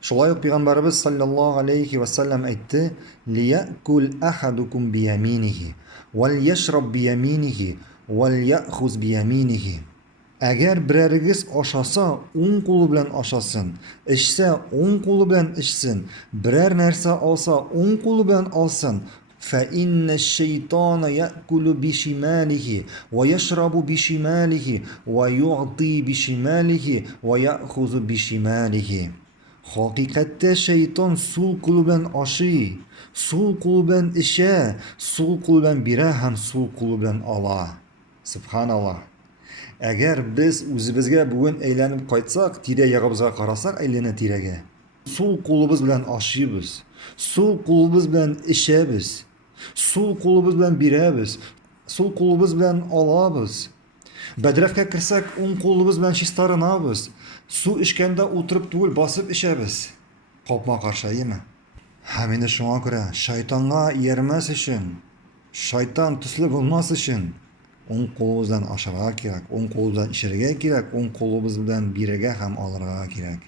Шулай ук Пeygamberimiz sallallahu aleyhi ve sellem aytты: "Liyakul ahadukum biyaminihi, vel yashrab biyaminihi, vel ya'khuz biyaminihi." Әгәр берәрегез ашаса, уң кулы белән ашасын, эчсә, уң кулы белән эчсен, берәр нәрсә алса, уң кулы белән алсын. فإن الشيطان يأكل بشماله ويشرب بشماله ويعطي بشماله ويأخذ بشماله. Haqiqatda shayton sol qo'li bilan ashiydi, sol qo'li bilan ichadi, sol qo'li bilan beradi ham sol qo'li bilan oladi. Subhanalloh. Agar biz o'zimizga bugun aylanib qaytsak, tira-yog'imizga qarasak, aylana tiraga. Sol qo'limiz bilan ashiymiz, sol qo'limiz bilan ichamiz, sol qo'limiz bilan beramiz, sol qo'limiz bilan olamiz. Badrafga kirsak, o'ng qo'limiz bilan chistarinamiz. Suv ichganda o'tirib tugul bosib ichamiz. Qopma qarshaymi? Hamini shunga ko'ra shaytonga yermas uchun, shayton tusli bo'lmas uchun o'ng qo'limizdan oshirga kerak, o'ng qo'limizdan ichirga kerak, o'ng qo'limiz bilan biriga ham olirga kerak.